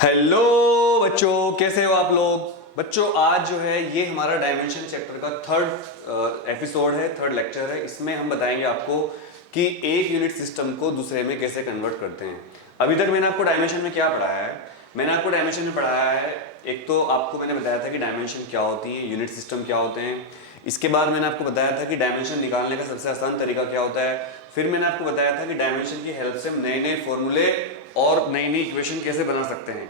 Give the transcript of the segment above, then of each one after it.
Hello बच्चों, कैसे हो आप लोग। बच्चों आज जो है ये हमारा डायमेंशन चैप्टर का थर्ड एपिसोड है, थर्ड लेक्चर है। इसमें हम बताएंगे आपको कि एक यूनिट सिस्टम को दूसरे में कैसे कन्वर्ट करते हैं। अभी तक मैंने आपको डायमेंशन में क्या पढ़ाया है, मैंने आपको डायमेंशन में पढ़ाया है, एक तो आपको मैंने बताया था कि डायमेंशन क्या होती है, यूनिट सिस्टम क्या होते हैं। इसके बाद मैंने आपको बताया था कि डायमेंशन निकालने का सबसे आसान तरीका क्या होता है। फिर मैंने आपको बताया था कि डायमेंशन की हेल्प से हम नए नए फॉर्मूले और नई नई इक्वेशन कैसे बना सकते हैं।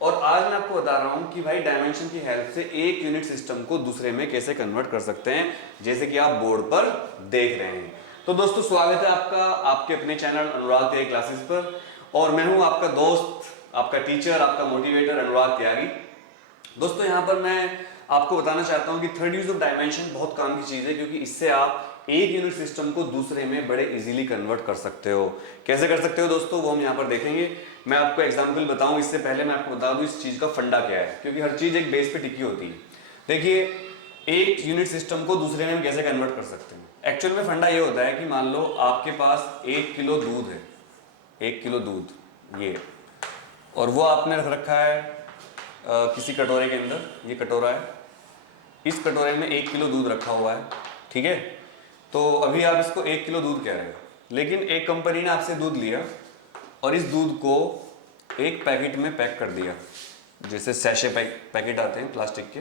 और आज मैं आपको बता रहा हूं कि भाई डायमेंशन की हेल्प से एक यूनिट सिस्टम को दूसरे में कैसे कन्वर्ट कर सकते हैं, जैसे कि आप बोर्ड पर देख रहे हैं। तो दोस्तों स्वागत है आपका आपके अपने चैनल अनुराग त्यागी क्लासेस पर, और मैं हूं आपका दोस्त, आपका टीचर, आपका मोटिवेटर अनुराग त्यागी। दोस्तों यहाँ पर मैं आपको बताना चाहता हूँ कि थर्ड यूज ऑफ डायमेंशन बहुत काम की चीज है, क्योंकि इससे आप एक यूनिट सिस्टम को दूसरे में बड़े इजीली कन्वर्ट कर सकते हो। कैसे कर सकते हो दोस्तों, वो हम यहाँ पर देखेंगे। मैं आपको एग्जांपल बताऊं इससे पहले मैं आपको बता दूं इस चीज का फंडा क्या है, क्योंकि हर चीज एक बेस पे टिकी होती है। देखिए एक यूनिट सिस्टम को दूसरे में कैसे कन्वर्ट कर सकते हैं। एक्चुअल में फंडा ये होता है कि मान लो आपके पास 1 किलो दूध है, 1 किलो दूध ये, और वो आपने रख रखा है किसी कटोरे के अंदर। ये कटोरा है, इस कटोरे में 1 किलो दूध रखा हुआ है, ठीक है। तो अभी आप इसको 1 किलो दूध कह रहे हो, लेकिन एक कंपनी ने आपसे दूध लिया और इस दूध को एक पैकेट में पैक कर दिया, जैसे सैशे पैकेट आते हैं प्लास्टिक के,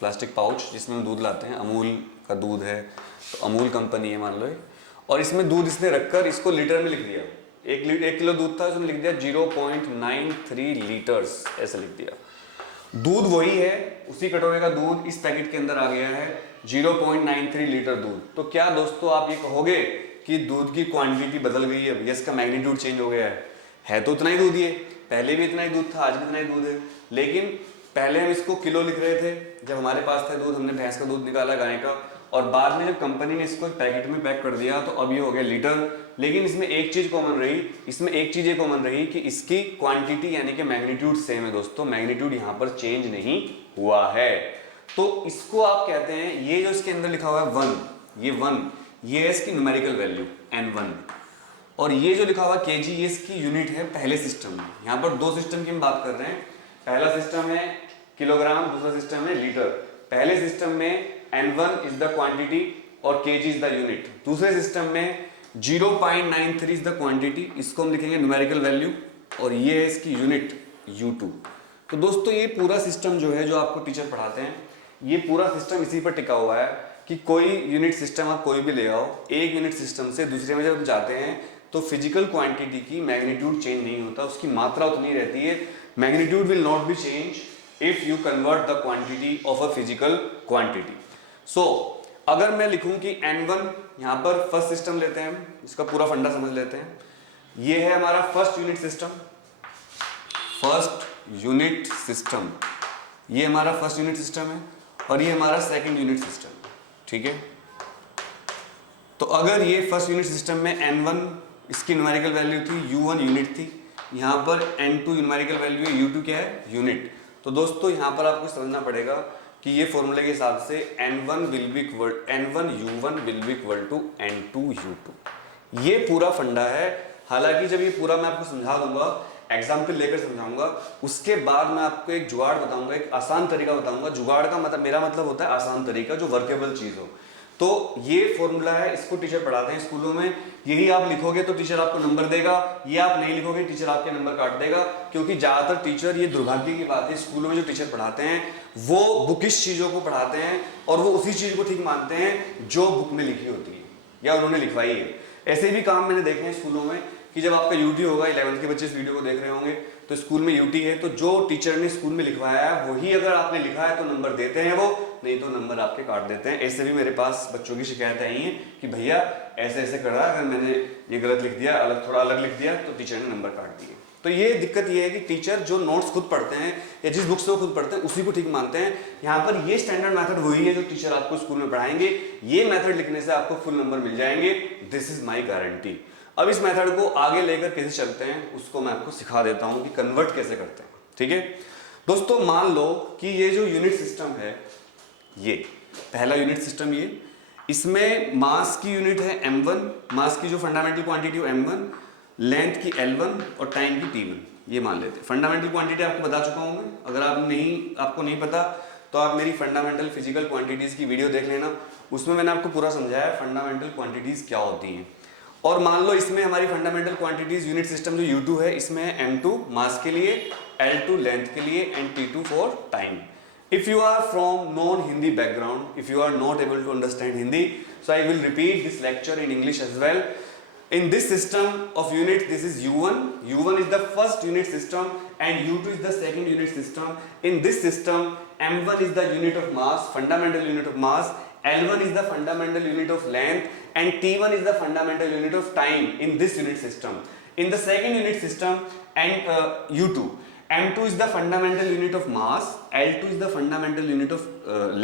प्लास्टिक पाउच जिसमें हम दूध लाते हैं। अमूल का दूध है तो अमूल कंपनी है मान लो ये, और इसमें दूध इसने रखकर इसको लीटर में लिख दिया। 1 किलो दूध था, उसने लिख दिया 0.93 लीटर्स, ऐसा लिख दिया। दूध वही है, उसी कटोरे का दूध इस पैकेट के अंदर आ गया है 0.93 लीटर दूध। तो क्या दोस्तों आप ये कहोगे कि दूध की क्वांटिटी बदल गई है, भैया इसका मैग्नीट्यूड चेंज हो गया है तो उतना ही दूध ही है, पहले भी इतना ही दूध था, आज भी इतना ही दूध है। लेकिन पहले हम इसको किलो लिख रहे थे, जब हमारे पास था दूध, हमने भैंस का दूध निकाला, गाय का, और बाद में जब कंपनी ने इसको पैकेट में पैक कर दिया तो अब ये हो गया लीटर। लेकिन इसमें एक चीज कॉमन रही, इसमें एक चीज ये कॉमन रही कि इसकी क्वांटिटी यानी कि मैग्नीट्यूड सेम है दोस्तों, मैग्नीट्यूड यहां पर चेंज नहीं हुआ है। तो इसको आप कहते हैं, ये जो इसके अंदर लिखा हुआ है 1, ये 1 ये है इसकी न्यूमेरिकल वैल्यू N1, और ये जो लिखा हुआ केजी ये इसकी यूनिट है पहले सिस्टम में। यहां पर दो सिस्टम की हम बात कर रहे हैं, पहला सिस्टम है किलोग्राम, दूसरा सिस्टम है लीटर। पहले सिस्टम में N1 इज द क्वांटिटी और kg इज द यूनिट। दूसरे सिस्टम में 0.93 इज द क्वांटिटी, इसको हम लिखेंगे न्यूमेरिकल वैल्यू, और ये है इसकी यूनिट U2। तो दोस्तों ये पूरा सिस्टम जो है, जो आपको टीचर पढ़ाते हैं, ये पूरा सिस्टम इसी पर टिका हुआ है कि कोई यूनिट सिस्टम आप कोई भी ले आओ, एक यूनिट सिस्टम से दूसरे में जब हम जाते हैं तो फिजिकल क्वांटिटी की मैग्नीट्यूड चेंज नहीं होता, उसकी मात्रा उतनी रहती है। Magnitude will not be change if you convert the quantity of a physical quantity. So अगर मैं लिखूं कि N1, यहां पर फर्स्ट सिस्टम लेते हैं हम, इसका पूरा फंडा समझ लेते हैं। ये है हमारा first unit system, first unit system, ये हमारा फर्स्ट यूनिट सिस्टम है, और ये हमारा सेकंड यूनिट सिस्टम है, ठीक है। तो अगर ये फर्स्ट यूनिट सिस्टम में N1 इसकी न्यूमेरिकल वैल्यू थी, U1 यूनिट थी, यहां पर N2 न्यूमेरिकल वैल्यू है, U2 क्या है, यूनिट। तो दोस्तों यहां पर आपको समझना पड़ेगा कि ये फॉर्मूले के हिसाब से N1 U1 will be equal to N2 U2। ये पूरा फंडा है। हालांकि जब ये पूरा मैं आपको समझा दूंगा, एग्जाम्पल लेकर समझाऊंगा, उसके बाद मैं आपको एक जुगाड़ बताऊंगा, एक आसान तरीका बताऊंगा। जुगाड़ का मतलब, मेरा मतलब होता है आसान तरीका, जो वर्केबल चीज हो। तो ये फॉर्मूला है, इसको टीचर पढ़ाते हैं स्कूलों में। यही आप लिखोगे तो टीचर आपको नंबर देगा, ये आप नहीं लिखोगे टीचर आपके नंबर काट देगा। क्योंकि ज्यादातर टीचर, ये दुर्भाग्य की बात है, स्कूलों में जो टीचर पढ़ाते हैं वो बुकिश चीजों को पढ़ाते हैं, और वो उसी चीज को ठीक मानते हैं जो बुक में लिखी होती है या उन्होंने लिखवाई है। ऐसे भी काम मैंने देखे हैं स्कूलों में कि जब आपका यूटी होगा, 11th के बच्चे इस वीडियो को देख रहे होंगे, तो स्कूल में यूटी है, तो जो टीचर ने स्कूल में लिखवाया है वही अगर आपने लिखा है तो नंबर देते हैं वो, नहीं तो नंबर आपके काट देते हैं। ऐसे भी मेरे पास बच्चों की शिकायतें आई हैं कि भैया ऐसे ऐसे कर रहा है, अगर मैंने ये गलत लिख दिया, थोड़ा अलग लिख दिया, तो टीचर ने नंबर काट दिए। तो ये दिक्कत ये है कि टीचर जो नोट्स खुद पढ़ते हैं या जिस बुक से वो खुद पढ़ते हैं उसी को ठीक मानते हैं। यहाँ पर ये स्टैंडर्ड मेथड वही है जो टीचर आपको स्कूल में पढ़ाएंगे। ये मेथड लिखने से आपको फुल नंबर मिल जाएंगे, दिस इज माई गारंटी। अब इस मेथड को आगे लेकर कैसे चलते हैं उसको मैं आपको सिखा देता हूं कि कन्वर्ट कैसे करते हैं, ठीक है दोस्तों। मान लो कि ये जो यूनिट सिस्टम है, ये पहला यूनिट सिस्टम, ये इसमें मास की यूनिट है m1, मास की जो फंडामेंटल क्वांटिटी हो m1, लेंथ की L1 और टाइम की T1, ये मान लेते हैं। फंडामेंटल क्वांटिटी आपको बता चुका हूँ मैं, अगर आपको नहीं पता तो आप मेरी फंडामेंटल फिजिकल क्वांटिटीज़ की वीडियो देख लेना, उसमें मैंने आपको पूरा समझाया है फंडामेंटल क्वांटिटीज़ क्या होती हैं। और मान लो इसमें हमारी फंडामेंटल क्वांटिटीज़ यूनिट सिस्टम जो U2 है, इसमें है M2 मास के लिए, L2 लेंथ के लिए and T2 for time. If you are from non-Hindi background, if you are not able to understand Hindi, so I will repeat this lecture in English as well. In this system of units, this is U1. U1 is the first unit system and U2 is the second unit system. In this system, M1 is the unit of mass, fundamental unit of mass, L1 is the fundamental unit of length and T1 is the fundamental unit of time in this unit system. In the second unit system and U2, M2 is the fundamental unit of mass, L2 is the fundamental unit of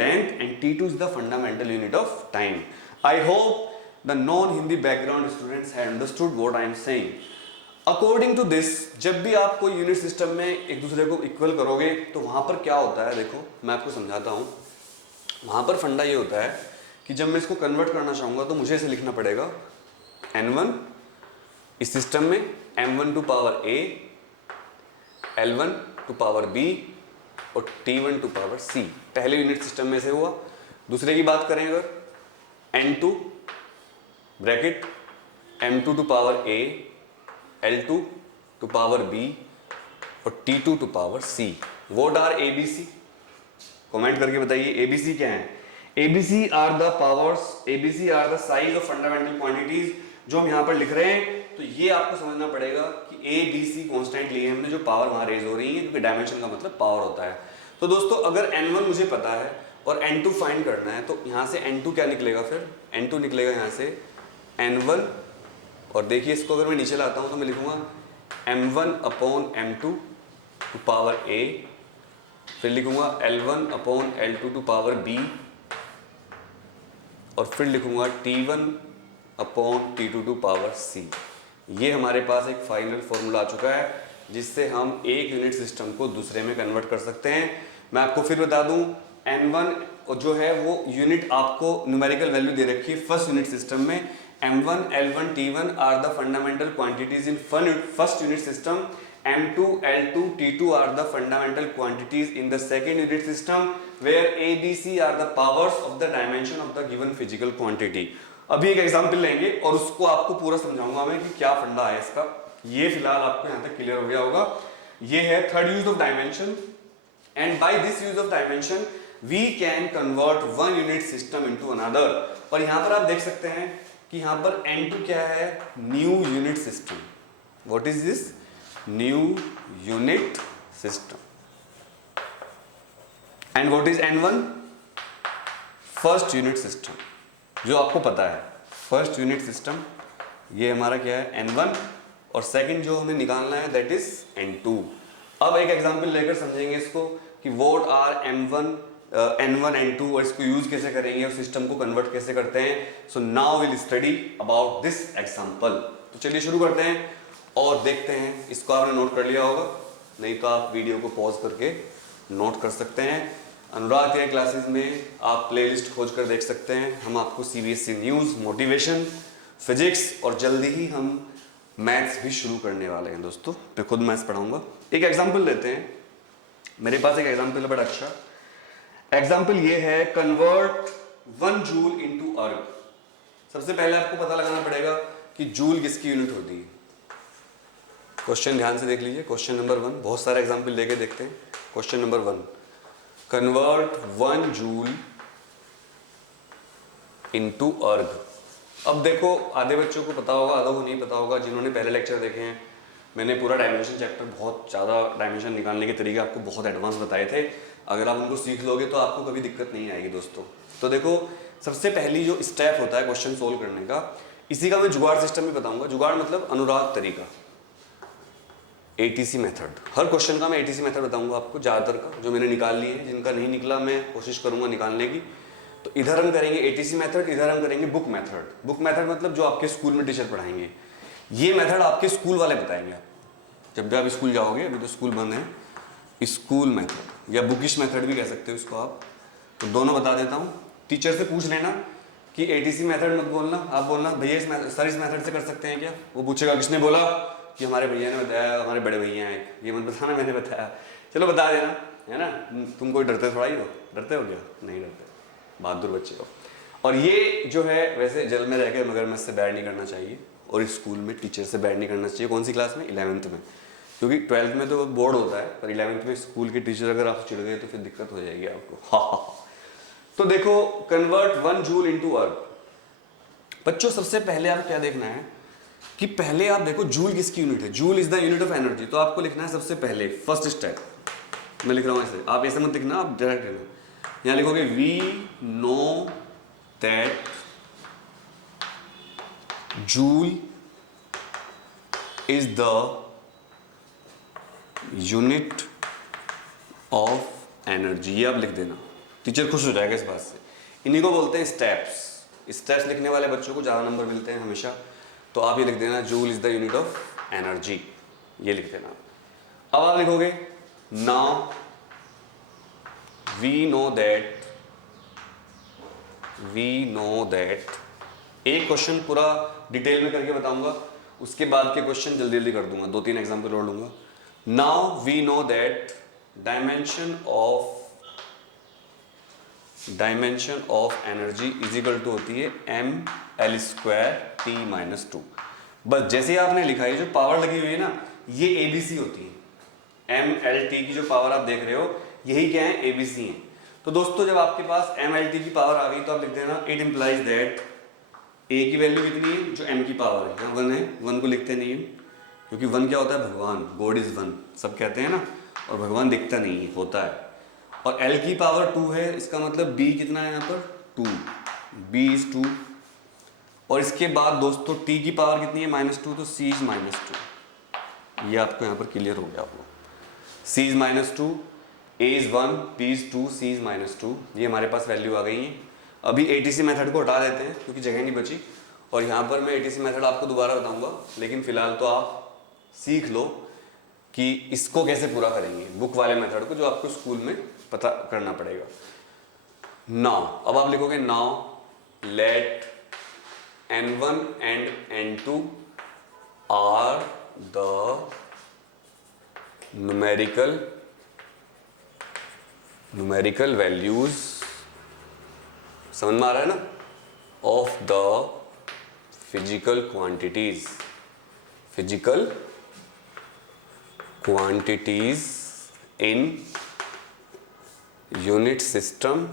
length and T2 is the fundamental unit of time. I hope the non-Hindi background students have understood what I am saying. According to this, जब भी आप कोई unit system में एक दूसरे को equal करोगे तो वहाँ पर क्या होता है, देखो मैं आपको समझाता हूँ। वहाँ पर फंडा ये होता है कि जब मैं इसको कन्वर्ट करना चाहूँगा तो मुझे इसे लिखना पड़ेगा N1 इस सिस्टम में M1 to power A, L1 to power B और T1 टू पावर C। पहले यूनिट सिस्टम में से हुआ। दूसरे की बात करें अगर N2 bracket M2 to power A, L2 to power B और T2 to power C। What are ABC? Comment करके बताइए ABC क्या है। ABC are the powers, ABC are the size of fundamental quantities जो हम यहाँ पर लिख रहे हैं। तो ये आपको समझना पड़ेगा कि ABC कांस्टेंट लिए हमने, जो पावर वहाँ रेज हो रही है, क्योंकि डायमेंशन का मतलब पावर होता है। तो दोस्तों अगर N1 मुझे पता है और N2 फाइंड करना है तो यहाँ से N2 क्या निकलेगा, फिर N2 निकलेगा यहाँ से N1। और देखिए इसको अगर मैं नीचे लाता हूँ तो मैं लिखूंगा M1 upon M2 to power A, फिर लिखूंगा L1 upon L2 to power B और फिर लिखूंगा T1 upon T2 to power C। ये हमारे पास एक फाइनल फॉर्मूला आ चुका है जिससे हम एक यूनिट सिस्टम को दूसरे में कन्वर्ट कर सकते हैं। मैं आपको फिर बता दूं, N1 जो है वो यूनिट आपको न्यूमेरिकल वैल्यू दे रखी है फर्स्ट यूनिट सिस्टम में। M1, L1, T1 are the fundamental quantities in first unit system. M2, L2, T2 are the fundamental quantities in the second unit system where A, B, C are the powers of the dimension of the given physical quantity। अभी एक example लेंगे और उसको आपको पूरा समझाऊंगा मैं कि क्या फंडा है इसका। ये फिलहाल आपको यहाँ तक क्लियर हो गया होगा। ये है third use of dimension and by this use of dimension we can convert one unit system into another. और यहाँ पर आप देख सकते हैं कि यहाँ पर N2 क्या है, new unit system. What is this? New unit system. And what is N1? First unit system, जो आपको पता है फर्स्ट यूनिट सिस्टम। ये हमारा क्या है N1 और सेकंड जो हमें निकालना है दैट इज N2। अब एक एग्जांपल लेकर समझेंगे इसको कि what are M1 N1 N2 और इसको यूज कैसे करेंगे और सिस्टम को कन्वर्ट कैसे करते हैं। So now will study about this example. तो चलिए शुरू करते हैं और देखते हैं। इसको आपने नोट कर लिया होगा, नहीं तो आप वीडियो को पॉज करके नोट कर सकते हैं। अनुराग के क्लासेस में आप प्लेलिस्ट खोज कर देख सकते हैं। हम आपको CBSE न्यूज़, मोटिवेशन, फिजिक्स और जल्दी ही हम मैथ्स भी शुरू करने वाले हैं दोस्तों। मैं खुद मैथ्स पढ़ाऊंगा। एक एग्जांपल लेते हैं। मेरे पास एक एग्जांपल है बड़ा अच्छा। एग्जांपल ये है कन्वर्ट 1 जूल इनटू अर्ग। सबसे पहले आपको पता लगाना पड़ेगा कि जूल किसकी यूनिट होती है। क्वेश्चन ध्यान से देख लीजिए। क्वेश्चन नंबर 1, बहुत सारे एग्जांपल लेके देखते हैं। Question number 1, convert 1 joule into अर्ग। अब देखो आधे बच्चों को पता होगा, आधों को नहीं पता होगा। जिन्होंने पहले लेक्चर देखे हैं, मैंने पूरा डायमेंशन चैप्टर, बहुत ज़्यादा डायमेंशन निकालने के तरीके आपको बहुत एडवांस बताए थे। अगर आप उनको सीख लोगे तो आपको कभी दिक्कत नहीं आएगी दोस्तों। तो देखो सबसे पहली जो स्टेप होता है क्वेश्चन सोल्व करने का, इसी का मैं जुगाड़ सिस्टम भी बताऊंगा। जुगाड़ मतलब अनुराग तरीका, ATC मेथड। हर क्वेश्चन का मैं ATC मेथड बताऊंगा आपको, ज़्यादातर का जो मैंने निकाल ली है। जिनका नहीं निकला मैं कोशिश करूंगा निकालने की। तो इधर हम करेंगे ATC मेथड, इधर हम करेंगे बुक मेथड। बुक मेथड मतलब जो आपके स्कूल में टीचर पढ़ाएंगे। ये मेथड आपके स्कूल वाले बताएंगे आप जब भी आप स्कूल जाओगे। अभी तो स्कूल बंद है। स्कूल मेथड या बुकिश मेथड भी कह सकते हो इसको आप। तो दोनों बता देता हूँ। टीचर से पूछ लेना कि ATC मेथड मत बोलना, आप बोलना भैया सर इस मेथड से कर सकते हैं क्या। वो पूछेगा किसने बोला कि हमारे भैया ने बताया, हमारे बड़े भैया हैं, ये मत बताना मैंने बताया, चलो बता देना, है ना। तुम कोई डरते थोड़ा ही हो, डरते हो क्या? नहीं डरते, बहादुर बच्चे हो। और ये जो है वैसे जल में रह के मगरमच्छ से बैर नहीं करना चाहिए, और स्कूल में टीचर से बैर नहीं करना चाहिए। कौन सी क्लास में? 11th में, क्योंकि 12th में तो बोर्ड होता है, पर 11th में स्कूल के टीचर अगर आप चिढ़ गए तो फिर दिक्कत हो जाएगी आपको। तो देखो, कन्वर्ट 1 जूल इनटू अर्थ। बच्चों सबसे पहले आप क्या देखना है कि पहले आप देखो जूल किसकी यूनिट है। Joule is the unit of energy. तो आपको लिखना है सबसे पहले, फर्स्ट स्टेप मैं लिख रहा हूं ऐसे, आप ऐसे मत लिखना, आप डायरेक्ट लिखना। यहां लिखोगे we know that joule is the unit of energy. ये आप लिख देना, टीचर खुश हो जाएगा इस बात से। इन्हीं को बोलते हैं स्टेप्स। स्टेप्स लिखने वाले बच्चों को ज़्यादा नंबर मिलते हैं हमेशा। तो आप ये लिख देना, joule is the unit of energy, ये लिख देना। अब आप लिखोगे नाउ वी नो दैट। एक क्वेश्चन पूरा डिटेल में करके बताऊंगा, उसके बाद के क्वेश्चन जल्दी जल्दी कर दूंगा, 2-3 एग्जाम्पल और लूंगा। Now we know that dimension of energy is equal to होती है mL²T-2। बस जैसे आपने लिखा है, जो पावर लगी हुई है ना, ये ABC होती है। mLT की जो पावर आप देख रहे हो, यही क्या है? ABC है। तो दोस्तों जब आपके पास mLT की पावर आ गई तो आप लिख देना, इट इम्प्लाइज दैट A की वैल्यू कितनी है? जो M की पावर है, यहाँ 1 है, 1 को लिखते नहीं है, क्योंकि 1 क्या होता है? भगवान, गॉड इज 1 सब कहते हैं ना, और भगवान दिखता नहीं है, होता है। और L की पावर 2 है, इसका मतलब B कितना है यहाँ पर? 2, B इज 2। और इसके बाद दोस्तों T की पावर कितनी है? -2, तो C इज -2। ये आपको यहाँ पर क्लियर हो गया आपको, C is -2, A is 1, B is 2, C is -2। ये हमारे पास वैल्यू आ गई है। अभी ATC मेथड को हटा देते हैं क्योंकि जगह नहीं बची, और यहाँ पर मैं ATC मेथड आपको दोबारा बताऊंगा, लेकिन फिलहाल तो आप सीख लो कि इसको कैसे पूरा करेंगे, बुक वाले मेथड को, जो आपको स्कूल में पता करना पड़ेगा। नाउ अब आप लिखोगे, now let N1 and N2 are the numerical values, समझ में आ रहा है ना, of the physical quantities in unit system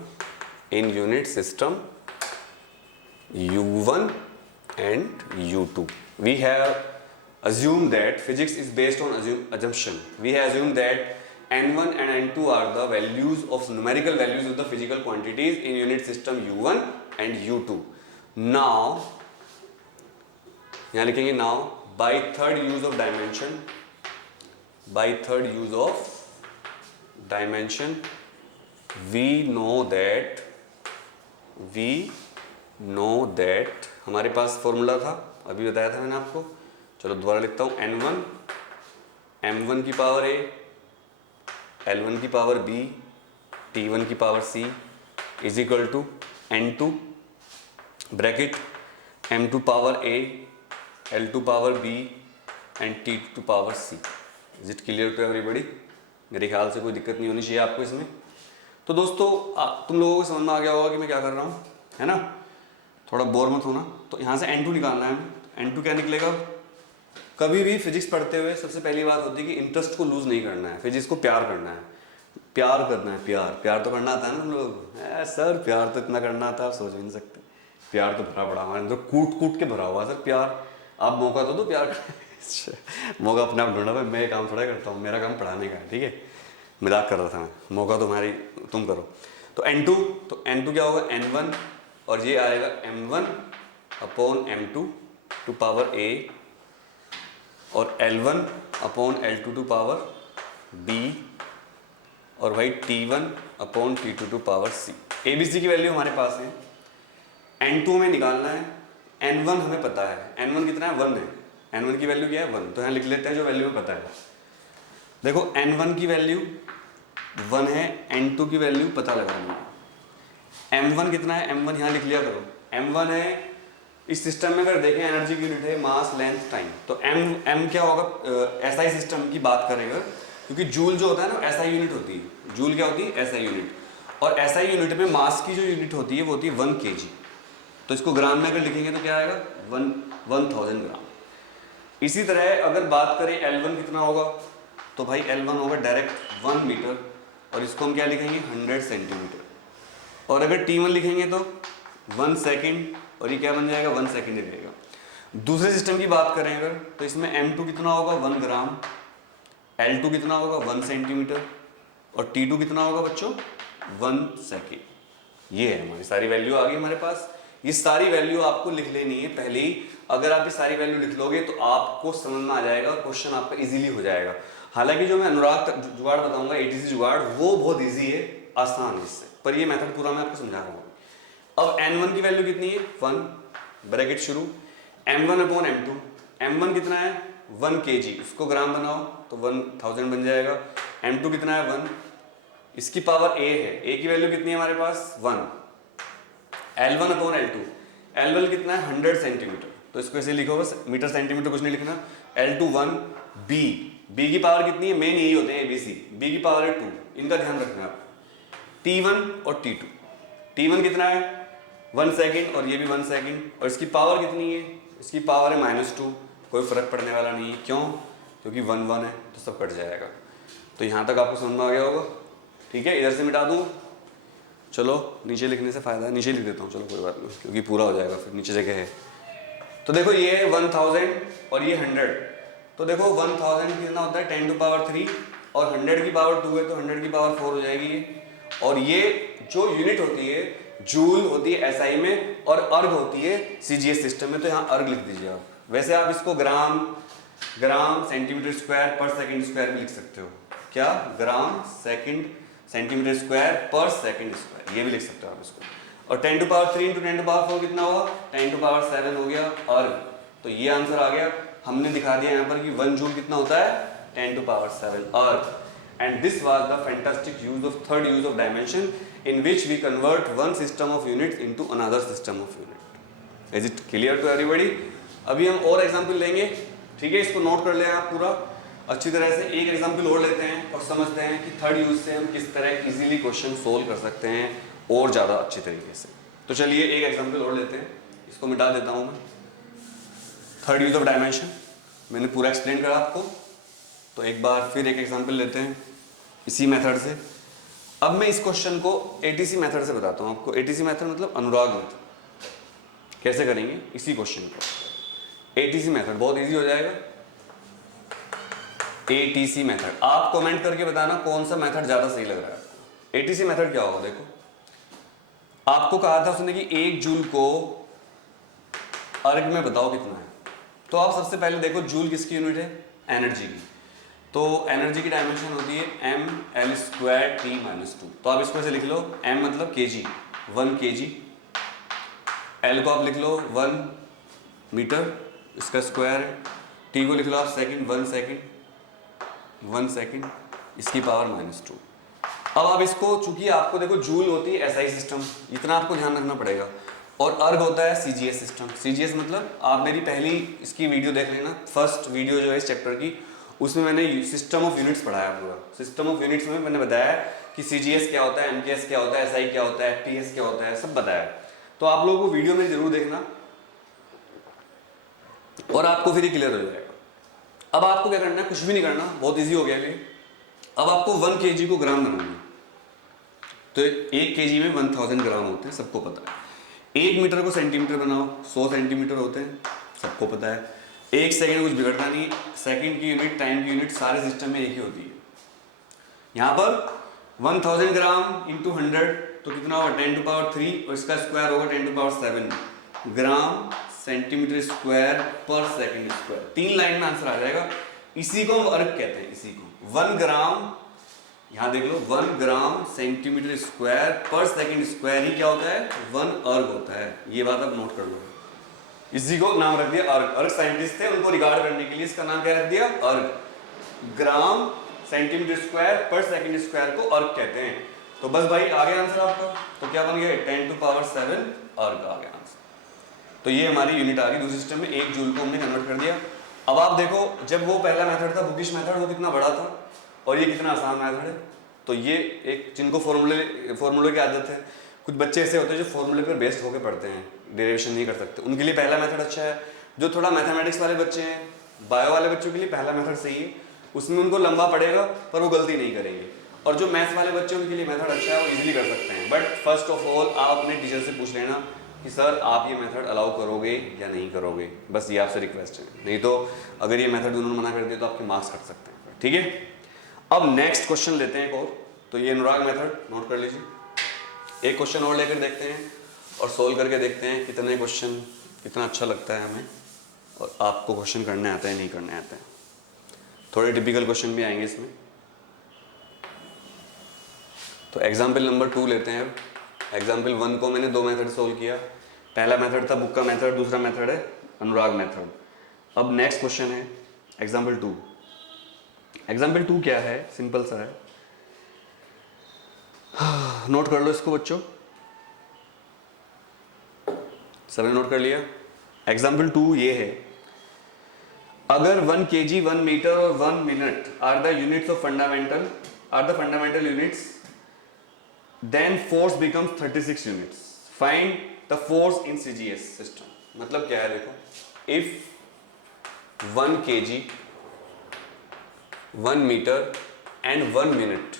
U1 and U2. We have assumed that physics is based on assumption. We have assumed that N1 and N2 are the values of numerical values of the physical quantities in unit system U1 and U2. Now, यहाँ लिखेंगे now by third use of dimension, we know that हमारे पास formula था, अभी बताया था मैंने आपको, चलो दोबारा लिखता हूँ। N1 M1 की पावर A, L1 की पावर B, T1 की power C is equal to N2 bracket M2 power A, L2 power B and T2 power C। Is it clear to everybody? मेरे ख्याल से कोई दिक्कत नहीं होनी चाहिए आपको इसमें। तो दोस्तों तुम लोगों को समझ में आ गया होगा कि मैं क्या कर रहा हूँ, है ना, थोड़ा बोर मत होना। तो यहाँ से N2 निकालना है। N2 क्या निकलेगा? कभी भी फिजिक्स पढ़ते हुए सबसे पहली बात होती है कि इंटरेस्ट को लूज नहीं करना है, फिजिक्स को प्यार करना है, प्यार तो करना आता है ना। हम लोग सर प्यार तो इतना करना आता है, आप सोच भी नहीं सकते। प्यार तो भरा पड़ा हमारे अंदर, कूट के भरा हुआ सर प्यार। आप मौका तो दो प्यार का। मौका अपने आप ढूंढना, मैं ये काम थोड़ा करता हूँ, मेरा काम पढ़ाने का है, ठीक है, मजाक कर रहा था मैं। मौका तुम्हारी, तुम करो। तो N2 क्या होगा? N1, और ये आएगा M1 upon M2 to power A, और L1 upon L2 to power B, और भाई T1 upon T2 to power C। ABC की वैल्यू हमारे पास है। N2 में निकालना है। N1 हमें पता है, N1 कितना है? 1 है। N1 की वैल्यू क्या है? 1। तो यहाँ लिख लेते हैं जो वैल्यू हमें पता है। देखो N1 की वैल्यू 1 है, N2 की वैल्यू पता लगानी है। M1 कितना है? M1 यहाँ लिख लिया करो। M1 है इस सिस्टम में अगर देखें एनर्जी की यूनिट है मास लेंथ टाइम, तो एम क्या होगा एसआई सिस्टम की बात करेंगे, क्योंकि जूल जो होता है ना एसआई यूनिट होती है, जूल क्या होती है एसआई यूनिट, और एसआई यूनिट में मास की जो यूनिट होती है वो होती है 1 kg, तो इसको ग्राम में अगर लिखेंगे तो क्या आएगा 1000 ग्राम। इसी तरह अगर बात करें L1 कितना होगा, तो भाई L1 होगा डायरेक्ट 1 मीटर, और इसको हम क्या लिखेंगे 100 सेंटीमीटर, और अगर T1 लिखेंगे तो 1 सेकेंड, और ये क्या बन जाएगा 1 सेकेंड रहेगा। दूसरे सिस्टम की बात करें अगर, तो इसमें M2 कितना होगा 1 ग्राम, L2 कितना होगा 1 सेंटीमीटर, और T2 कितना होगा बच्चों 1 सेकेंड। ये है हमारी सारी वैल्यू आ गई हमारे पास। ये सारी वैल्यू आपको लिख लेनी है पहले ही। अगर आप ये सारी वैल्यू लिख लोगे तो आपको समझ में आ जाएगा और क्वेश्चन आपका इजीली हो जाएगा। हालांकि जो मैं अनुराग जुगाड़ बताऊंगा एटीसी जुगाड़, वो बहुत इजी है, आसान है इससे, पर ये मेथड पूरा मैं आपको समझा रहा हूँ। अब N1 की वैल्यू कितनी है 1, ब्रैकेट शुरू, M1 अपॉन M2, M1 कितना है 1 kg, उसको ग्राम बनाओ तो 1000 बन जाएगा। M2 कितना है 1, इसकी पावर A है, A की वैल्यू कितनी है हमारे पास 1, L1 अपॉन L2, L1 कितना है 100 सेंटीमीटर, तो इसको ऐसे लिखो बस, मीटर सेंटीमीटर कुछ नहीं लिखना। L2 1, B की पावर कितनी है, मेन यही होते हैं ABC, B की पावर है 2, इनका ध्यान रखना है आप। T1 और T2, T1 कितना है 1 सेकेंड, और ये भी 1 सेकेंड, और इसकी पावर कितनी है, इसकी पावर है -2, कोई फर्क पड़ने वाला नहीं है, क्यों, क्योंकि 1 1 है तो सब कट जाएगा। तो यहाँ तक आपको समझ में आ गया होगा, ठीक है। इधर से मिटा दूँ, चलो नीचे लिखने से फायदा है, नीचे लिख देता हूँ, चलो कोई बात नहीं, क्योंकि पूरा हो जाएगा फिर, नीचे जगह है। तो देखो ये है 1000 और ये 100, तो देखो 1000 कितना होता है 10 टू पावर 3, और 100 की पावर 2 है तो 100 की पावर 4 हो जाएगी ये। और ये जो यूनिट होती है जूल होती है एसआई में, और अर्ग होती है सीजीएस सिस्टम में, तो यहाँ अर्ग लिख दीजिए आप। वैसे आप इसको gram centimetre square per second square भी लिख सकते हो, क्या gram centimetre square per second square, ये भी लिख सकते हो आप इसको। और 10 to power 3 into 10 to power 4 कितना हुआ 10 टू पावर 7 हो गया अर्ग। तो ये आंसर आ गया, हमने दिखा दिया यहाँ पर कि 1 जूल कितना होता है 10 टू पावर 7 अर्ग। And this was the fantastic third use of dimension in which we convert one system of units into another system of unit. Is it clear to everybody? अभी हम और एग्जाम्पल लेंगे, ठीक है, इसको नोट कर लें आप पूरा अच्छी तरह से। एक एग्जाम्पल और लेते हैं और समझते हैं कि थर्ड यूज से हम किस तरह इजीली क्वेश्चन सोल्व कर सकते हैं और ज़्यादा अच्छे तरीके से। तो चलिए एक एग्जाम्पल और लेते हैं, इसको मिटा देता हूँ मैं। थर्ड यूज ऑफ डायमेंशन मैंने पूरा एक्सप्लेन करा आपको, तो एक बार फिर एक एग्जाम्पल लेते हैं इसी मेथड से। अब मैं इस क्वेश्चन को एटीसी मेथड से बताता हूँ आपको। एटीसी मेथड मतलब अनुराग मेथड। कैसे करेंगे इसी क्वेश्चन को, एटीसी मेथड बहुत इजी हो जाएगा। एटीसी मेथड आप कमेंट करके बताना कौन सा मेथड ज्यादा सही लग रहा है आपको। एटीसी मेथड क्या होगा, देखो आपको कहा था उसने कि 1 जूल को अर्ग में बताओ कितना है, तो आप सबसे पहले देखो जूल किसकी यूनिट है, एनर्जी की। तो एनर्जी की डायमेंशन होती है mL²T-2। तो आप इसको ऐसे लिख लो, m मतलब kg 1 kg, L को आप लिख लो 1 मीटर इसका स्क्वायर है, T को लिख लो आप सेकंड 1 सेकंड इसकी पावर -2। अब आप इसको, चूंकि आपको देखो जूल होती है एसआई सिस्टम, इतना आपको ध्यान रखना पड़ेगा, और अर्ग होता है सीजीएस सिस्टम। सीजीएस मतलब आप मेरी पहली इसकी वीडियो देख लेना, फर्स्ट वीडियो जो है इस चैप्टर की, उसमें मैंने सिस्टम ऑफ यूनिट्स पढ़ाया पूरा। सिस्टम ऑफ यूनिट्स में मैंने बताया कि सीजीएस क्या होता है, एमकेएस क्या होता है, एसआई क्या होता है, एफटीएस क्या होता है, सब बताया। तो आप लोगों को वीडियो में जरूर देखना और आपको फिर क्लियर हो जाएगा। अब आपको क्या करना है, कुछ भी नहीं करना, बहुत ईजी हो गया ये। अब आपको 1 kg को ग्राम बनाना है, तो 1 kg में 1000 ग्राम होते हैं, सबको पता है। 1 मीटर को सेंटीमीटर बनाओ, 100 सेंटीमीटर होते हैं, सबको पता है। 1 सेकंड कुछ बिगड़ता नहीं, सेकंड की यूनिट, टाइम की यूनिट सारे सिस्टम में एक ही होती है। यहाँ पर 1000 ग्राम इंटू 100 तो कितना होगा 10 टू पावर 3, और इसका स्क्वायर होगा 10 to power 7 gram centimetre square per second square. 3 line में आंसर आ जाएगा। इसी को हम अर्ग कहते हैं, इसी को 1 ग्राम, यहाँ देख लो 1 ग्राम centimetre square per second square ही क्या होता है 1 अर्ग होता है। ये बात आप नोट कर लो, इसी को नाम रख दिया अर्ग। अर्ग साइंटिस्ट थे, उनको रिगार्ड करने के लिए इसका नाम क्या रख दिया अर्ग। ग्राम centimetre square per second square को अर्ग कहते हैं। तो बस भाई आ गया आंसर आपका, तो क्या बन गया 10 टू पावर 7 अर्ग आ गया आंसर। तो ये हमारी यूनिट आ गई दूसरे सिस्टम में, 1 जूल को हमने कन्वर्ट कर दिया। अब आप देखो, जब वो पहला मेथड था बुकिश मेथड, वो कितना बड़ा था और ये कितना आसान मेथड है। तो ये एक जिनको फॉर्मूले की आदत है, कुछ बच्चे ऐसे होते हैं जो फॉर्मूले पर बेस्ड होकर पढ़ते हैं, डेरिवेशन नहीं कर सकते, उनके लिए पहला मेथड अच्छा है। जो थोड़ा मैथमेटिक्स वाले बच्चे हैं, बायो वाले बच्चों के लिए पहला मेथड सही है, उसमें उनको लंबा पड़ेगा पर वो गलती नहीं करेंगे। और जो मैथ्स वाले बच्चे उनके लिए मेथड अच्छा है, वो इजीली कर सकते हैं। बट फर्स्ट ऑफ ऑल आप अपने टीचर से पूछ लेना कि सर आप ये मेथड अलाउ करोगे या नहीं करोगे, बस ये आपसे रिक्वेस्ट है। नहीं तो अगर ये मेथड उन्होंने मना कर दिया तो आपके मार्क्स कट सकते हैं, ठीक है। अब नेक्स्ट क्वेश्चन लेते हैं एक और, तो ये अनुराग मेथड नोट कर लीजिए। एक क्वेश्चन और लेकर देखते हैं और सोल्व करके देखते हैं कितने क्वेश्चन, कितना अच्छा लगता है हमें और आपको क्वेश्चन करने आते हैं नहीं करने आते हैं। थोड़े टिपिकल क्वेश्चन भी आएंगे इसमें। तो एग्जाम्पल नंबर 2 लेते हैं। अब एग्जाम्पल 1 को मैंने 2 मेथड सोल्व किया। पहला मेथड था बुक का मेथड, दूसरा मेथड है अनुराग मेथड। अब नेक्स्ट क्वेश्चन है एग्जाम्पल 2। एग्जाम्पल 2 क्या है, सिंपल सा है, नोट कर लो इसको बच्चों, सबने नोट कर लिया। एग्जाम्पल 2 ये है, अगर 1 kg 1 मीटर और 1 minute are the units of fundamental units, then force becomes 36 units, find the force in CGS system. मतलब क्या है देखो, if 1 kg 1 metre and 1 minute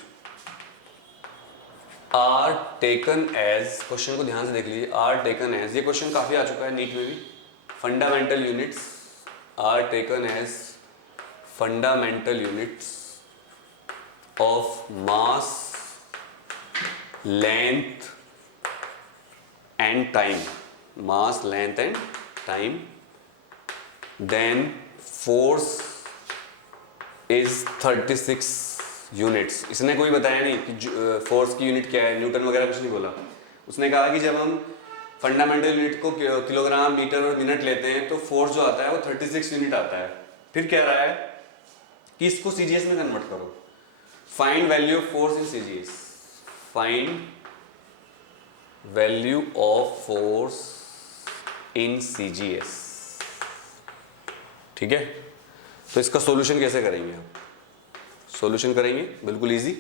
are taken as, question को ध्यान से देख लीजिए, आर टेकन एज, ये क्वेश्चन काफी आ चुका है नीट में भी, fundamental units are taken as fundamental units of mass, length and time, mass, length and time, then force is 36 units. इसने कोई बताया नहीं कि फोर्स की यूनिट क्या है, न्यूटन वगैरह कुछ नहीं बोला। उसने कहा कि जब हम फंडामेंटल यूनिट को किलोग्राम, मीटर और मिनट लेते हैं तो फोर्स जो आता है वो 36 यूनिट आता है। फिर कह रहा है कि इसको CGS में कन्वर्ट करो, find value of force in CGS, find value of force in CGS, ठीक है। तो इसका सॉल्यूशन कैसे करेंगे आप, सॉल्यूशन करेंगे बिल्कुल इजी,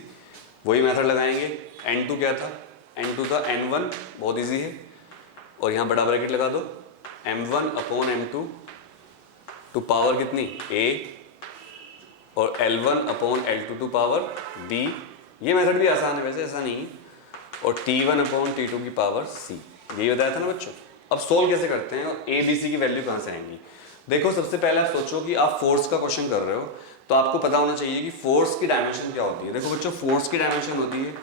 वही मेथड लगाएंगे। N2 क्या था, N2 था N1, बहुत इजी है, और यहाँ बड़ा ब्रैकेट लगा दो, M1 upon M2 to power कितनी A, और L1 upon L2 to power B। ये मेथड भी आसान है वैसे, ऐसा नहीं है, और T1 अपॉन T2 की पावर C। यही बताया था ना बच्चों। अब सोल्व कैसे करते हैं और A B C की वैल्यू कहाँ से आएंगी। देखो सबसे पहले आप सोचो कि आप फोर्स का क्वेश्चन कर रहे हो, तो आपको पता होना चाहिए कि फोर्स की डायमेंशन क्या होती है। देखो बच्चों, फोर्स की डायमेंशन होती है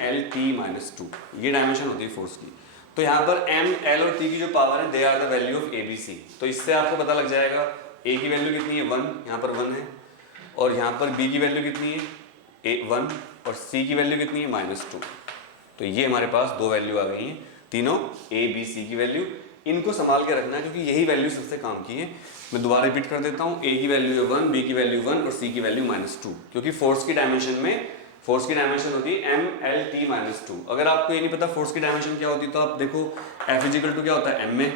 MLT-2, ये डायमेंशन होती है फोर्स की। तो यहाँ पर M, L और T की जो पावर है, they are the value of ABC। तो इससे आपको पता लग जाएगा A की वैल्यू कितनी है 1, यहाँ पर 1 है, और यहाँ पर B की वैल्यू कितनी है 1, और C की वैल्यू कितनी है -2। तो ये हमारे पास 2 वैल्यू आ गई हैं, तीनों A, B, C की वैल्यू। इनको संभाल के रखना है क्योंकि यही वैल्यू सबसे काम की है। मैं दोबारा रिपीट कर देता हूँ, A की वैल्यू है 1, B की वैल्यू 1 और C की वैल्यू -2, क्योंकि फोर्स की डायमेंशन में, फोर्स की डायमेंशन होती है MLT-2। अगर आपको ये नहीं पता फोर्स की डायमेंशन क्या होती है, तो आप देखो F = क्या होता है M में,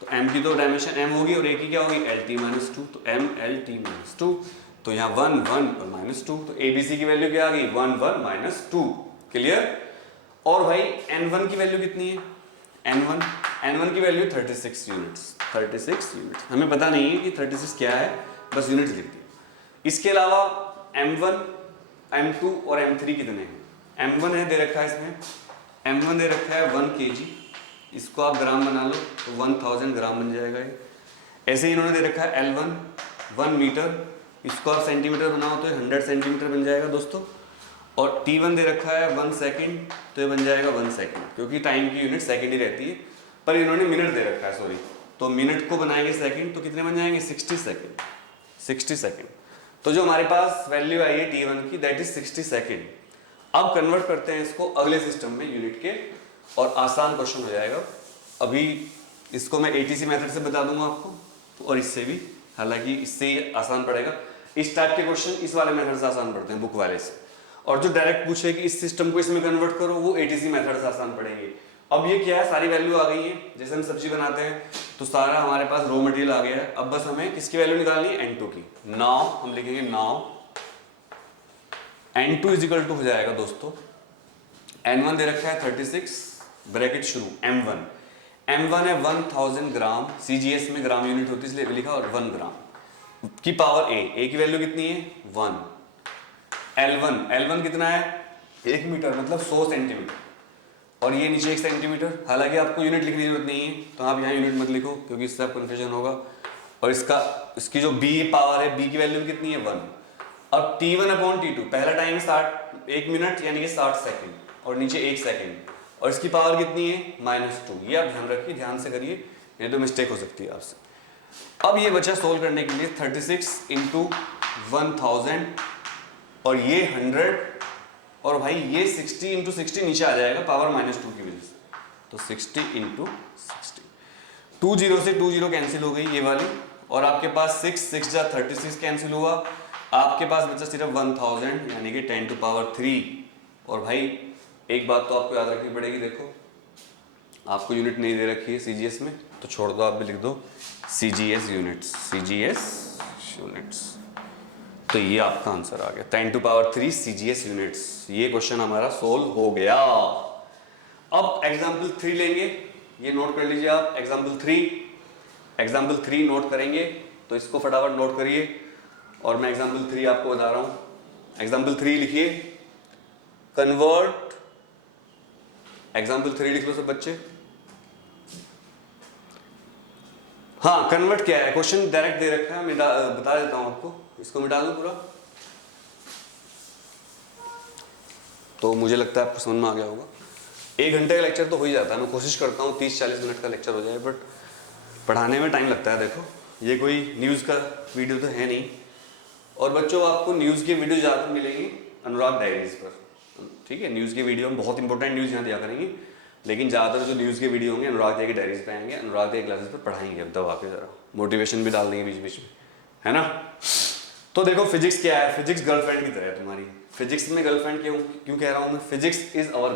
तो M की तो डायमेंशन M होगी और A की क्या होगी LT-2, तो MLT-2, तो यहाँ 1, 1 और -2, तो ABC की वैल्यू क्या आ गई 1, 1, -2। क्लियर। और भाई N1 की वैल्यू कितनी है, N1 की वैल्यू 36 यूनिट्स, 36 यूनिट्स। हमें पता नहीं है कि 36 क्या है, बस यूनिट्स लिख दी। इसके अलावा M1, M2 और M3 कितने हैं। M1 है, दे रखा है इसमें, M1 दे रखा है 1 kg, इसको आप ग्राम बना लो तो 1000 ग्राम बन जाएगा ये। ऐसे ही इन्होंने दे रखा है L1 1 मीटर, इसको आप सेंटीमीटर बनाओ तो 100 सेंटीमीटर बन जाएगा दोस्तों। और T1 दे रखा है 1 सेकेंड, तो ये बन जाएगा 1 सेकेंड, क्योंकि टाइम की यूनिट सेकेंड ही रहती है, पर इन्होंने मिनट दे रखा है, सॉरी, तो मिनट को बनाएंगे सेकेंड, तो कितने बन जाएंगे 60 सेकेंड, 60 सेकेंड। तो जो हमारे पास वैल्यू आई है T1 की, दैट इज 60 सेकेंड। अब कन्वर्ट करते हैं इसको अगले सिस्टम में यूनिट के, और आसान क्वेश्चन हो जाएगा। अभी इसको मैं ATC मेथड से बता दूंगा आपको, और इससे भी, हालांकि इससे आसान पड़ेगा। इस टाइप के क्वेश्चन इस वाले मेथड से आसान पड़ते हैं, बुक वाले से, और जो डायरेक्ट पूछे कि इस सिस्टम को इसमें कन्वर्ट करो, वो ATC मेथड से आसान पड़ेंगे। अब ये क्या है, सारी वैल्यू आ गई है। जैसे हम सब्जी बनाते हैं तो सारा हमारे पास रॉ मटेरियल आ गया है। अब बस हमें किसकी वैल्यू निकालनी है, N2 की। नाउ हम लिखेंगे now N2 is equal to हो जाएगा दोस्तों, N1 दे रखा है 36 ब्रैकेट शुरू M1 है 1000 ग्राम, CGS में ग्राम यूनिट होती है इसलिए लिखा, और 1 ग्राम की पावर A की वैल्यू कितनी है 1। L1 कितना है 1 मीटर मतलब 100 सेंटीमीटर, और ये नीचे 1 सेंटीमीटर। हालांकि आपको यूनिट लिखने की जरूरत नहीं है, तो आप यहाँ यूनिट मत लिखो क्योंकि इससे आपको कन्फ्यूजन होगा। और इसकी जो B पावर है, B की वैल्यू कितनी है 1। अब T1/T2 पहला टाइम 1 मिनट यानी कि 60 सेकेंड, और नीचे 1 सेकेंड, और इसकी पावर कितनी है -2। ये आप ध्यान रखिए, ध्यान से करिए, नहीं तो मिस्टेक हो सकती है आपसे। अब ये बचा सोल्व करने के लिए 36 × 1000, और ये 100, और भाई ये 60 × 60 नीचे आ जाएगा पावर -2 की वजह से, तो 60 × 60। 2 0 से 2 0 कैंसिल हो गई ये वाली, और आपके पास 6 6 जा 36 कैंसिल हुआ। आपके पास बचा सिर्फ 1000 यानी कि 10⁻3। और भाई एक बात तो आपको याद रखनी पड़ेगी, देखो आपको यूनिट नहीं दे रखी है CGS में, तो छोड़ दो, आप भी लिख दो CGS यूनिट्स। तो ये आपका आंसर आ गया 10⁻3 CGS यूनिट्स। ये क्वेश्चन हमारा सोल्व हो गया। अब एग्जाम्पल 3 लेंगे, ये नोट कर लीजिए आप। एग्जाम्पल 3 नोट करेंगे, तो इसको फटाफट नोट करिए, और मैं एग्जाम्पल 3 आपको बता रहा हूं। एग्जाम्पल 3 लिखिए, कन्वर्ट। एग्जाम्पल 3 लिख लो सब बच्चे। हाँ, कन्वर्ट क्या है, क्वेश्चन डायरेक्ट दे रखा है, मैं बता देता हूं आपको। इसको मिटा दूं पूरा, तो मुझे लगता है आपको समझ में आ गया होगा। 1 घंटे का लेक्चर तो हो ही जाता है, मैं कोशिश करता हूँ 30-40 मिनट का लेक्चर हो जाए, बट पढ़ाने में टाइम लगता है। देखो ये कोई न्यूज़ का वीडियो तो है नहीं, और बच्चों आपको न्यूज़ की वीडियो ज़्यादा मिलेगी अनुराग डायरीज पर, ठीक है। न्यूज़ की वीडियो हम बहुत इंपॉर्टेंट न्यूज़ यहाँ दिया करेंगे, लेकिन ज़्यादातर जो न्यूज़ के वीडियो होंगे अनुराग के डायरीज पे आएंगे, अनुराग के क्लासेस पर पढ़ाएंगे। अब दबा के जरा मोटिवेशन भी डाल देंगे बीच बीच में, है ना। तो देखो फिजिक्स क्या है, फिजिक्स गर्लफ्रेंड की तरह है तुम्हारी। फिजिक्स में गर्लफ्रेंड क्यों कह रहा हूँ मैं, physics is our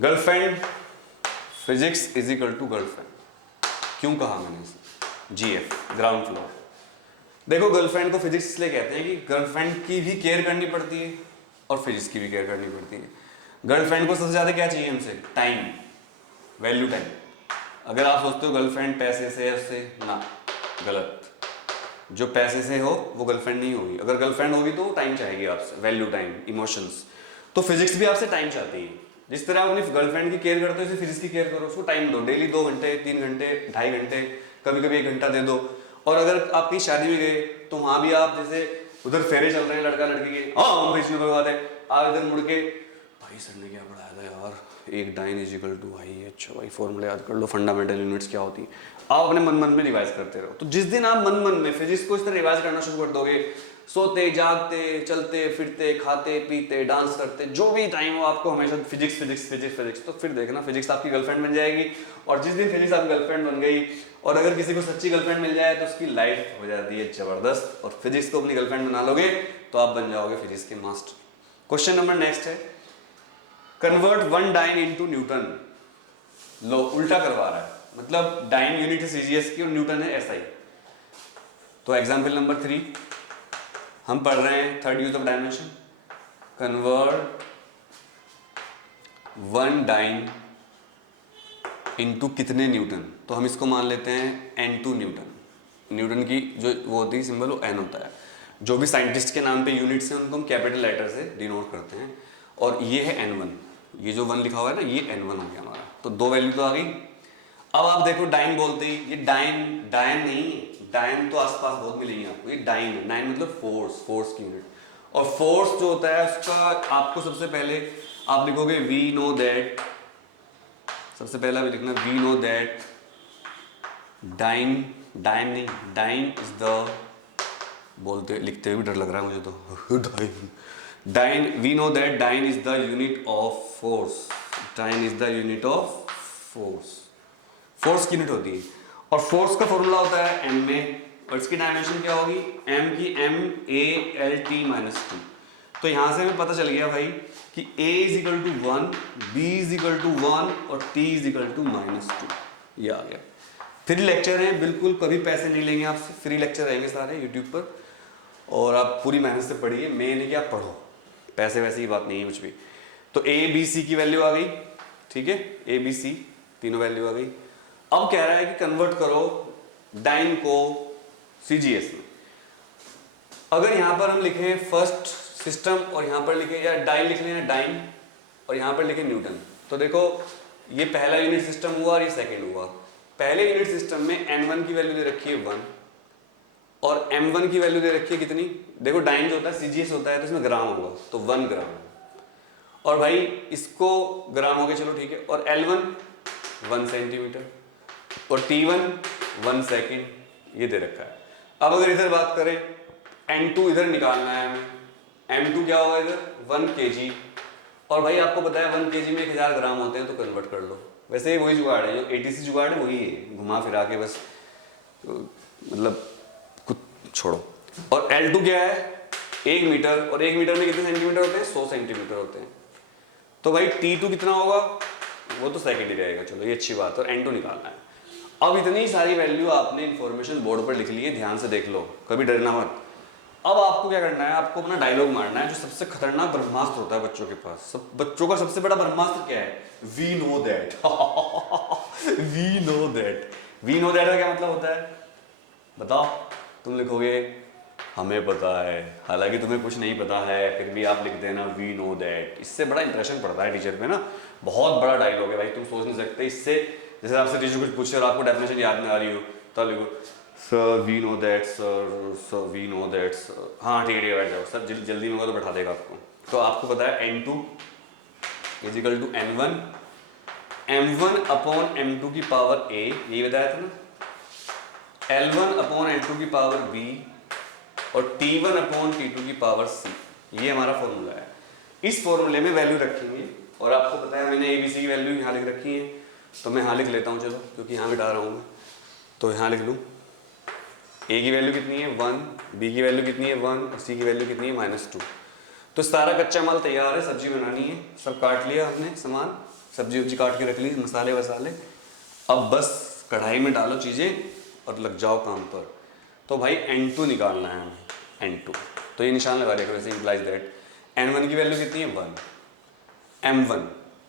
girlfriend physics is equal to girlfriend. क्यों कहा मैंने इसे, GF ग्राउंड फ्लोर। देखो गर्लफ्रेंड को फिजिक्स इसलिए कहते हैं कि गर्लफ्रेंड की भी केयर करनी पड़ती है और फिजिक्स की भी केयर करनी पड़ती है। गर्लफ्रेंड को सबसे ज्यादा क्या चाहिए हमसे, टाइम, वैल्यू टाइम। अगर आप सोचते हो गर्लफ्रेंड पैसे से है उससे, ना, गलत। जो पैसे से हो वो गर्लफ्रेंड नहीं होगी। अगर गर्लफ्रेंड होगी तो टाइम चाहेगी आपसे, वैल्यू टाइम, इमोशंस। तो फिजिक्स भी आपसे टाइम चाहती है। जिस तरह आप अपनी गर्लफ्रेंड की केयर करते हो, इसे फिजिक्स की केयर करो, उसको टाइम दो। डेली 2 घंटे, 3 घंटे, 2.5 घंटे, कभी कभी 1 घंटा दे दो। और अगर आप कहीं शादी में गए तो वहां भी आप, जैसे उधर फेरे चल रहे हैं लड़का लड़की के, हाँ बीच में बात है, आप इधर मुड़ के, भाई सर ने क्या पढ़ाया था यार, 1 डाइन इज इक्वल टू, भाई अच्छा भाई फॉर्मूला याद कर लो, फंडामेंटल यूनिट्स क्या होती है। आप अपने मन में रिवाइज करते रहो। तो जिस दिन आप मन में फिजिक्स को इस तरह रिवाइज करना शुरू कर दोगे, सोते जागते चलते फिरते खाते पीते डांस करते, जो भी टाइम हो आपको हमेशा फिजिक्स फिजिक्स फिजिक्स फिजिक्स, तो फिर देखना फिजिक्स आपकी गर्लफ्रेंड बन जाएगी। और जिस दिन फिजिक्स आपकी गर्लफ्रेंड बन गई, और अगर किसी को सच्ची गर्लफ्रेंड मिल जाए तो उसकी लाइफ हो जाती है जबरदस्त। और फिजिक्स को अपनी गर्लफ्रेंड बना लोगे तो आप बन जाओगे फिजिक्स के मास्टर। क्वेश्चन नंबर नेक्स्ट है, कन्वर्ट 1 डाइन इनटू न्यूटन। लो उल्टा करवा रहा है, मतलब डाइन यूनिट है CGS की और न्यूटन है SI। तो एग्जाम्पल नंबर 3 हम पढ़ रहे हैं, third use of dimension. Convert 1 dyne into कितने न्यूटन, तो हम इसको मान लेते हैं N2 न्यूटन। न्यूटन की जो वो होती है सिंबल, वो N होता है। जो भी साइंटिस्ट के नाम पे यूनिट्स हैं उनको हम कैपिटल लेटर से डिनोट करते हैं। और ये है N1, ये जो 1 लिखा हुआ है ना, ये N1 हो गया हमारा। तो 2 वैल्यू तो आ गई। अब आप देखो डाइन बोलते ही, ये डाइन नहीं, डाइन तो आसपास बहुत मिलेंगे आपको। ये डाइन है, डाइन मतलब फोर्स की यूनिट। और फोर्स जो होता है उसका आपको सबसे पहले आप लिखोगे वी नो दैट, सबसे पहला भी लिखना we know that dyne is the, बोलते लिखते हुए भी डर लग रहा है मुझे तो dyne, we know that dyne is the unit of force. Dyne is the unit of force की यूनिट होती है। और फोर्स का फॉर्मूला होता है m में, और इसकी डायमेंशन क्या होगी, m की m a l t -2। तो यहां से हमें पता चल गया भाई कि a is equal to 1, b is equal to 1 और t इज इक्वल टू -2। ये आ गया। फ्री लेक्चर हैं, बिल्कुल कभी पैसे नहीं लेंगे आपसे, फ्री लेक्चर रहेंगे सारे यूट्यूब पर, और आप पूरी मेहनत से पढ़िए। मेन है कि आप पढ़ो, पैसे वैसे की बात नहीं है कुछ भी। तो a b c की वैल्यू आ गई, ठीक है, a b c तीनों वैल्यू आ गई। अब कह रहा है कि कन्वर्ट करो डाइन को CGS में। अगर यहां पर हम लिखें फर्स्ट सिस्टम और यहां पर लिखें, या डाइन लिख लें, डाइन और यहां पर लिखें न्यूटन, तो देखो ये पहला यूनिट सिस्टम हुआ और ये सेकंड हुआ। पहले यूनिट सिस्टम में n1 की वैल्यू दे रखी है 1 और m1 की वैल्यू दे रखी है कितनी, देखो डाइन जो होता है CGS होता है तो इसमें ग्राम होगा, तो 1 ग्राम, और भाई इसको ग्राम हो गया, चलो ठीक है, और L1 1 सेंटीमीटर और T1 1 सेकेंड, ये दे रखा है। अब अगर इधर बात करें, N2 इधर निकालना है हमें, M2 क्या होगा इधर 1 kg, और भाई आपको पता है 1 kg में 1000 ग्राम होते हैं, तो कन्वर्ट कर लो। वैसे वही जुगाड़ है, जो ATC जुगाड़ है वही है, घुमा फिरा के बस, तो मतलब कुछ छोड़ो। और L2 क्या है 1 मीटर, और 1 मीटर में कितने सेंटीमीटर होते हैं, 100 सेंटीमीटर होते हैं। तो भाई T2 कितना होगा, वो तो सेकंड ही रहेगा, चलो ये अच्छी बात है, और N2 निकालना है। अब इतनी सारी वैल्यू आपने इंफॉर्मेशन बोर्ड पर लिख ली है, ध्यान से देख लो, कभी डरना मत। अब आपको क्या करना है, आपको अपना डायलॉग मारना है, जो सबसे खतरनाक ब्रह्मास्त्र होता है बच्चों के पास। बच्चों का सबसे बड़ा ब्रह्मास्त्र क्या है, we know that. We know that, we know that का क्या मतलब होता है बताओ। तुम लिखोगे हमें पता है, हालांकि तुम्हें कुछ नहीं पता है, फिर भी आप लिख देना वी नो दैट। इससे बड़ा इंप्रेशन पड़ता है टीचर पे ना, बहुत बड़ा डायलॉग है भाई, तुम सोच नहीं सकते। इससे जैसे आपसे टीचर कुछ पूछे और आपको डेफिनेशन याद नहीं आ रही हो, तो लिखो sir we know that, sir we know that, हाँ ठीक है बैठ जाओ सर, जल्दी में होगा तो बैठा देगा आपको। तो आपको पता है N2 is equal to N1, M1 upon M2 की पावर A, यही बताया था ना, L1 अपॉन L2 की पावर B और T1 अपॉन T2 की पावर C, ये हमारा फॉर्मूला है। इस फॉर्मूले में वैल्यू रखेंगे, और आपको पता है मैंने ABC की वैल्यू यहाँ लिख रखी है, तो मैं यहाँ लिख लेता हूँ चलो, क्योंकि यहाँ मिटा रहा हूँ मैं, तो यहाँ लिख लूँ A की वैल्यू कितनी है 1, B की वैल्यू कितनी है 1 और C की वैल्यू कितनी है -2। तो सारा कच्चा माल तैयार है, सब्जी बनानी है, सब काट लिया हमने सामान, सब्जी उब्जी काट के रख ली, मसाले वसाले, अब बस कढ़ाई में डालो चीज़ें और लग जाओ काम पर। तो भाई N2 निकालना है हमें, N2, तो ये निशान लगा देगा, वैसे इम्प्लाइज दैट N1 की वैल्यू कितनी है 1,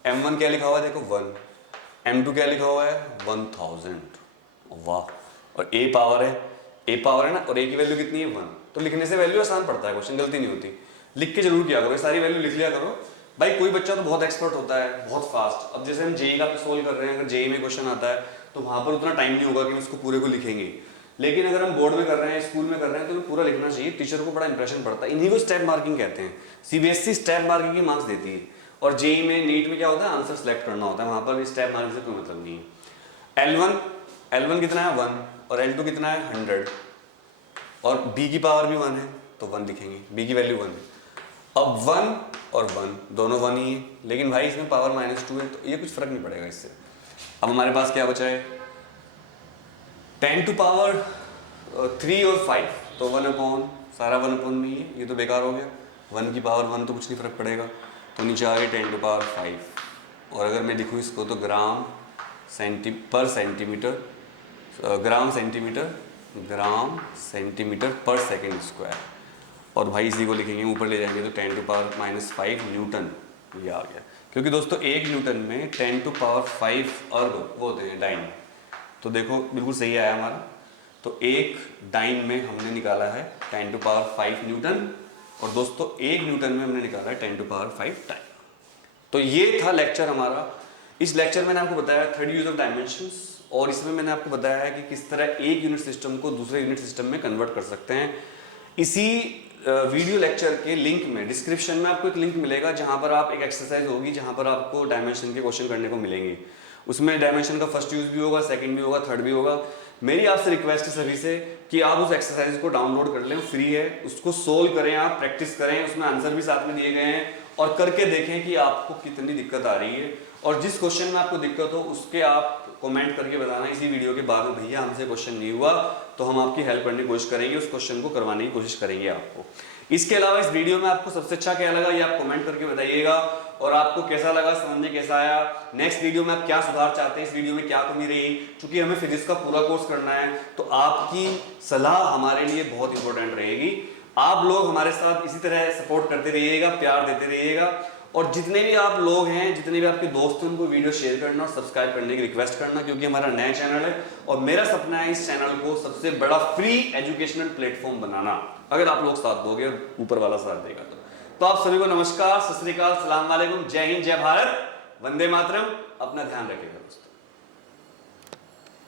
M1 क्या लिखा हुआ है देखो 1, M2 क्या लिखा हुआ है 1000, वाह, और A पावर है ना, और A की वैल्यू कितनी है 1, तो लिखने से वैल्यू आसान पड़ता है, क्वेश्चन गलती नहीं होती। लिख के जरूर किया करो, सारी वैल्यू लिख लिया करो भाई। कोई बच्चा तो बहुत एक्सपर्ट होता है, बहुत फास्ट, अब जैसे हम जेई का सोल्व कर रहे हैं, अगर जेई में क्वेश्चन आता है तो वहां पर उतना टाइम नहीं होगा कि उसको पूरे को लिखेंगे, लेकिन अगर हम बोर्ड में कर रहे हैं, स्कूल में कर रहे हैं, तो पूरा लिखना चाहिए, टीचर को बड़ा इंप्रेशन पड़ता है। इन्हीं को स्टेप मार्किंग कहते हैं, CBSE स्टेप मार्किंग की मार्क्स देती है, और जेई में नीट में क्या होता है, आंसर सेलेक्ट करना होता है, वहां पर स्टेप मार्किंग से कोई मतलब नहीं है। L1 कितना है 1 और L2 कितना है 100, और B की पावर भी 1 है, तो 1 लिखेंगे, B की वैल्यू 1 है। अब 1 और 1 दोनों 1 ही है, लेकिन भाई इसमें पावर -2 है, तो ये कुछ फर्क नहीं पड़ेगा इससे। अब हमारे पास क्या बचा है 10 टू पावर 3 और 5, तो 1 अपॉन, सारा 1 अपॉन में ही है, ये तो बेकार हो गया, 1 की पावर 1 तो कुछ नहीं फर्क पड़ेगा, तो नीचे आ गई 10 टू पावर 5, और अगर मैं लिखूँ इसको तो ग्राम सेंटीमीटर पर सेकेंड स्क्वायर, और भाई इसी को लिखेंगे ऊपर ले जाएंगे तो 10 टू पावर -5 न्यूटन, ये आ गया। क्योंकि दोस्तों 1 न्यूटन में 10 टू पावर 5 अर्ग वो होते हैं डाइन, तो देखो बिल्कुल सही आया हमारा। तो एक डाइन में हमने निकाला है 10 टू पावर 5 न्यूटन, और दोस्तों 1 न्यूटन में हमने निकाला है 10 टू पावर 5 डाइन। तो ये था लेक्चर हमारा। इस लेक्चर में मैंने आपको बताया थर्ड यूज ऑफ डायमेंशंस, और इसमें मैंने आपको बताया है कि किस तरह एक यूनिट सिस्टम को दूसरे यूनिट सिस्टम में कन्वर्ट कर सकते हैं। इसी वीडियो लेक्चर के लिंक में, डिस्क्रिप्शन में आपको एक लिंक मिलेगा, जहां पर आप एक एक्सरसाइज होगी, जहां पर आपको डायमेंशन के क्वेश्चन करने को मिलेंगे। उसमें डायमेंशन का फर्स्ट यूज भी होगा, सेकंड भी होगा, थर्ड भी होगा। मेरी आपसे रिक्वेस्ट है सभी से कि आप उस एक्सरसाइज को डाउनलोड कर लें, फ्री है, उसको सोल्व करें, आप प्रैक्टिस करें, उसमें आंसर भी साथ में दिए गए हैं, और करके देखें कि आपको कितनी दिक्कत आ रही है। और जिस क्वेश्चन में आपको दिक्कत हो उसके आप कमेंट करके बताना इसी वीडियो के बाद में, भैया हमसे क्वेश्चन नहीं हुआ, तो हम आपकी हेल्प करने की कोशिश करेंगे, उस क्वेश्चन को करवाने की कोशिश करेंगे आपको। इसके अलावा इस वीडियो में आपको सबसे अच्छा क्या लगा ये आप कमेंट करके बताइएगा, और आपको कैसा लगा, समझ में कैसा आया, नेक्स्ट वीडियो में आप क्या सुधार चाहते हैं, इस वीडियो में क्या कमी रही। क्योंकि हमें फिजिक्स का पूरा कोर्स करना है तो आपकी सलाह हमारे लिए बहुत इंपॉर्टेंट रहेगी। आप लोग हमारे साथ इसी तरह सपोर्ट करते रहिएगा, प्यार देते रहिएगा, और जितने भी आप लोग हैं, जितने भी आपके दोस्त हैं, उनको वीडियो शेयर करना और सब्सक्राइब करने की रिक्वेस्ट करना, क्योंकि हमारा नया चैनल है और मेरा सपना है इस चैनल को सबसे बड़ा फ्री एजुकेशनल प्लेटफॉर्म बनाना, अगर आप लोग साथ दोगे, ऊपर वाला साथ देगा तो आप सभी को नमस्कार, सत श्री अकाल, सलाम वालेकुम, जय हिंद, जय भारत, वंदे मातरम। अपना ध्यान रखिएगा दोस्तों।